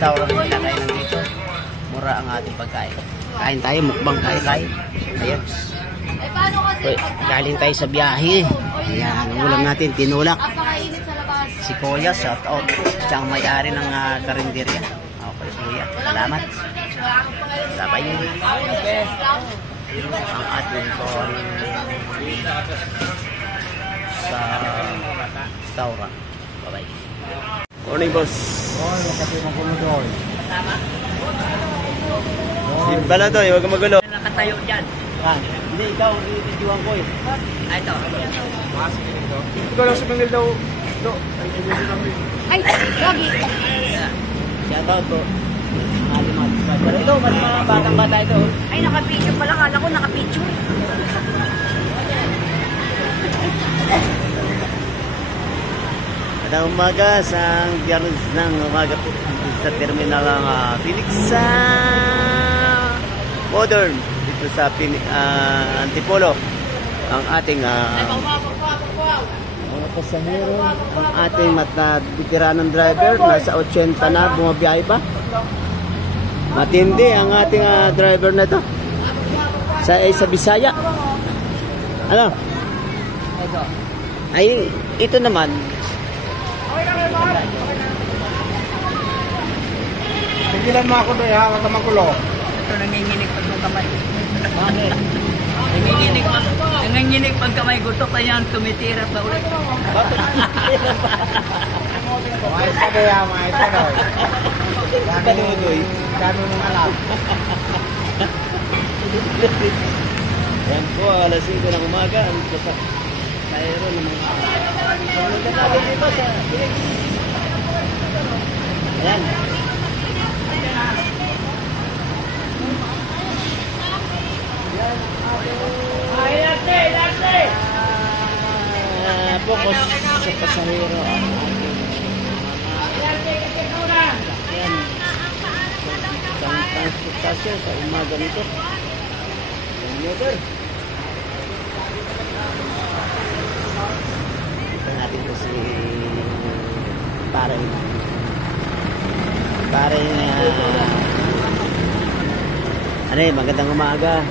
restaurant nila tayo nandito. Mura ang ating pagkain. Kain tayo, mukbang tayo. Ayan. Galing tayo sa biyahe. Ayan, ulam natin, tinulak. Si Kuya, shout out. Siya ang may-ari ng karinderya. Okay, Kuya. Salamat. Sabay yun. Ang ating sa restaurant. Bye-bye. Morning, boss. Simba lang to, huwag kang magulo. Nakatayo dyan. Hindi, ikaw, i-videoan ko eh. Ito. Ikaw lang sa Manila daw. Ay, lagi. Shout out po. Pero ito, mas mga batang-bata ito. Ay, naka-picture pala. Kala ko naka-picture. Magandang umaga sa Biyernes ng umaga po sa terminal ng Phoenix Modern dito sa Antipolo. Ang ating mga pasahero, ang ating veteranong driver, nasa 80 na, bumabiyahe pa. Matindi ang ating driver na to sa Bisaya. Ano? Ay, ito naman Tigilan mo ako doon, hawak naman kulo. Ito, nanginginig pag yung kamay. Bakit? Nanginginig pag kamay. Gusto pa yan, tumitirat na ulit. Mahit ka doon, mahit ka doon. Gano'n nung alam. Yan po, alas 5 ng umaga. Ang pasahero ng mga ayan. Focus sa pasahero. Ayan. Ang transportasyon sa umaga nito. Commuter. Ito natin po si Paray. Ano eh, magandang umaga.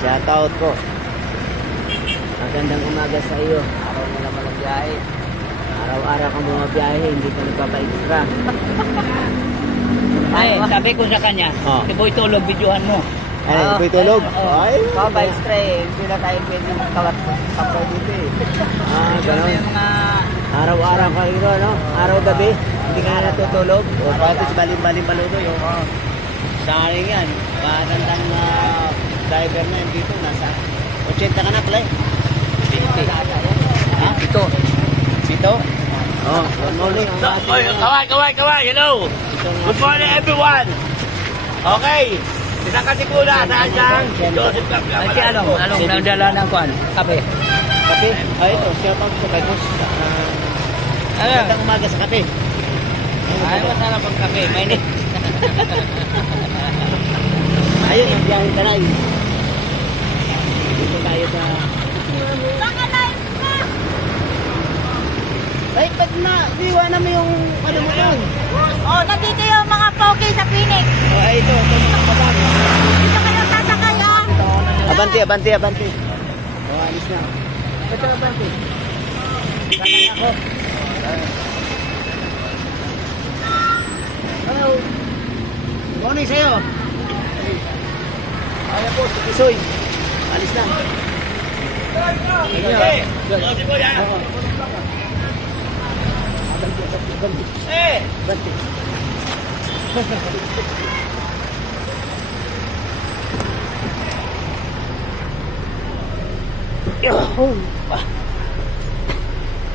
Shout out po. Magandang umaga sa iyo. Araw mo naman ang biyahe. Araw-araw kang mga biyahe, hindi ka nagpapa-extra. Ay, sabi ko sa kanya, Iboy tulog, videohan mo. Ay, Iboy tulog? Ay, Papa-extra eh. Hindi na tayo pwede magkawat kapag dito eh. Gano'n. Araw-araw ka ito, no? Araw-gabi, hindi ka na natutulog. O, tapos baling-baling baluto yung sayang yan. Matandang driver na yan dito, nasa 80 ka na pala eh. Ha? Ito? Oh, good morning. Kaway, hello! Good morning everyone! Okay, isang katikula, saan? Joseph Kapla. Ay, anong nagdala ng kuwan? Kape? Kape? Ay, ito, shout out sa Baybos. Magandang umaga sa kape. Ay, masarap ang kape, mainit. Ayun, yung biyaheng Tanay. Dito tayo sa... Ay, ba't na? Iwanan mo yung ano mo yun? Oh, nandito yung mga pogi sa Phoenix. Oh, ay, ito. Dito kayo sasakayan. Abanti. Oh, alis na. Ito, abanti. Saan ako? Hello. Morning sa'yo. Ayaw po, Tikisoy. Alis na. Okay. Joseph po yan. Eh! Banti.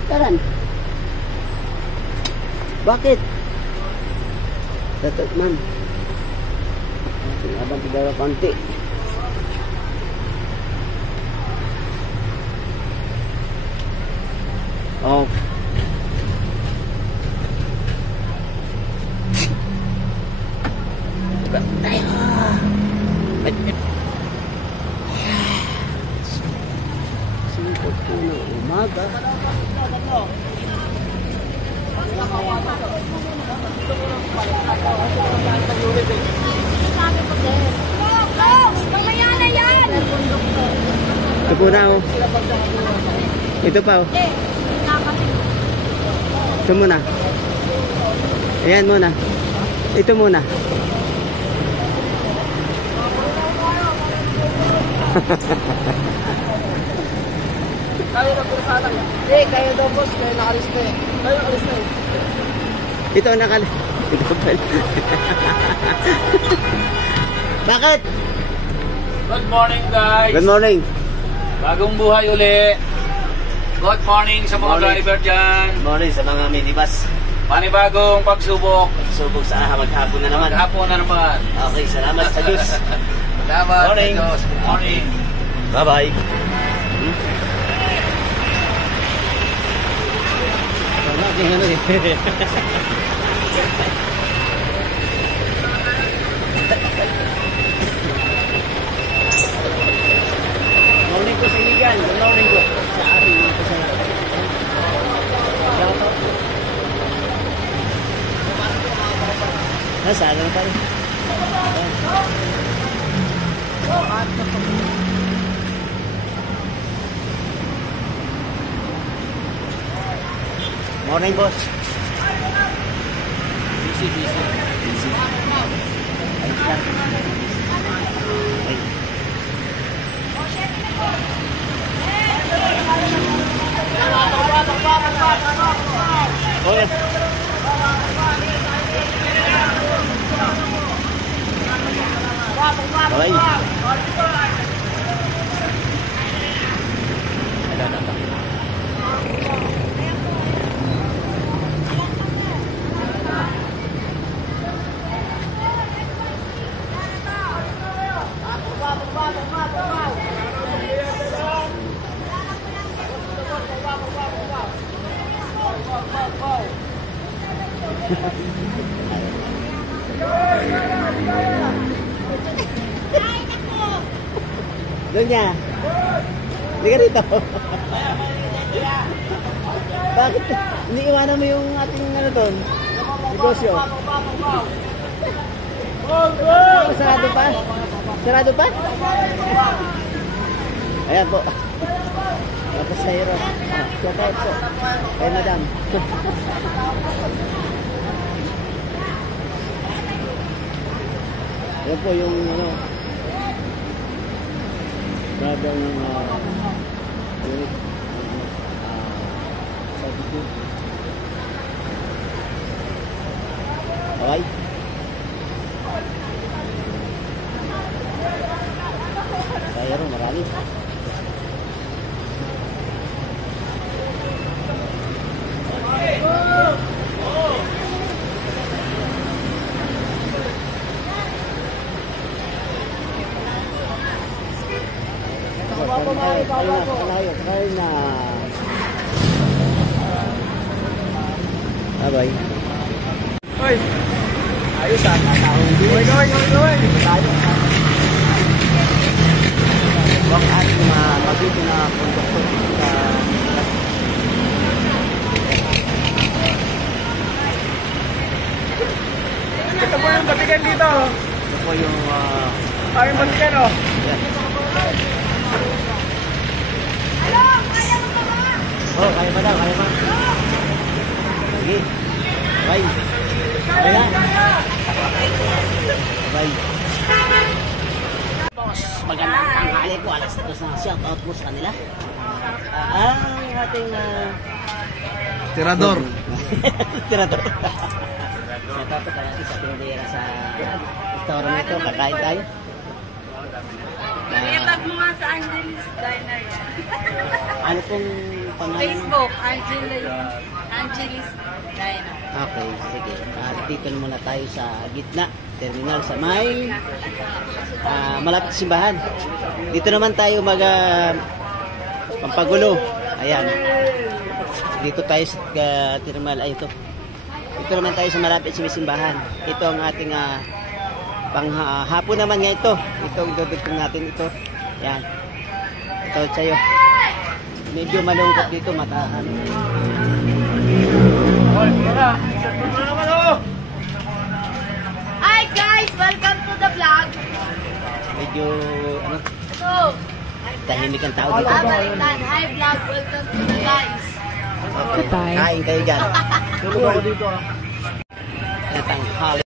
Taran. Bakit? Dapat man. Abang tidak pantik. Oh. Singkot po na umaga. Sabi ko din. Box! Mamaya na yan! Ito po na, oh. Ito pa, oh. Eh, nakapit. Ito muna. Ayan muna. Ito muna. Kaya na puro sana. Eh, kaya daw boss, kaya nakalis na eh. Kaya nakalis na eh. Ito nakal. Ito pala. Bakit? Good morning, guys. Good morning. Bagong buhay uli. Good morning sa mga Morning. driver dyan. Good morning sa mga minibus. Panibagong pagsubok. Subok sa maghapon na naman. Maghapon na naman. Okay, salamat sa Diyos. Salamat Morning. sa Diyos. Good morning. Bye-bye. Morning po sa Iligan. Good morning po. Sa ating mga kasama. Nasaan na tayo? Morning, boss. Busy. Ayos lang. Ay. Okay. Bye. Doon niya. Hindi ka dito. Bakit? Hindi iwanan mo yung ating ano doon? Negosyo. Sarado pa? Sarado pa? Ayan po. Tapos sa hero. Shout out po. Kay madam. Ayan po yung ano. Brother ng unit. Okay. Kaya rin, marami. Kaya na. Bye-bye. Hoy! Ayos ah, gawin! Tayo. Huwag ating mabitin na konduktor sa Ito po yung batikan dito. ito po yung Aming batikan oh. yan. Hello! Kaya mo ba ba? Oh, kaya pa daw, kaya pa. Sige. Bye. Bye na. Bye. Boss, magandang tanghali po. Alas 2 na shout out po sa kanila. Ang ating Tirador. Tirador. Shout out po kalati sa pinadera sa restaurant nito. Kakain tayo. Itag mo nga sa Angelis Diner yan. Ano pong pangalan? Facebook, Angelis Diner. Okay, sige. Dito muna tayo sa gitna terminal sa may malapit sa simbahan. Dito naman tayo pampagulo. Ayan. Dito tayo sa terminal. Ay, ito. Dito naman tayo sa malapit sa simbahan. Ito ang ating panghapon naman nga ito. Ito ang dudugtong natin ito. Ayan. Ito sa'yo. Medyo malungkot dito, matahan. Hoy, tara! Ito na naman oh! vlog. Medyo, ano, Ito. tahimik ang tao dito. Balikan. Hi vlog. Welcome to the guys. Okay. Kain kayo dyan. Tulog ako dito ah. Natanghali.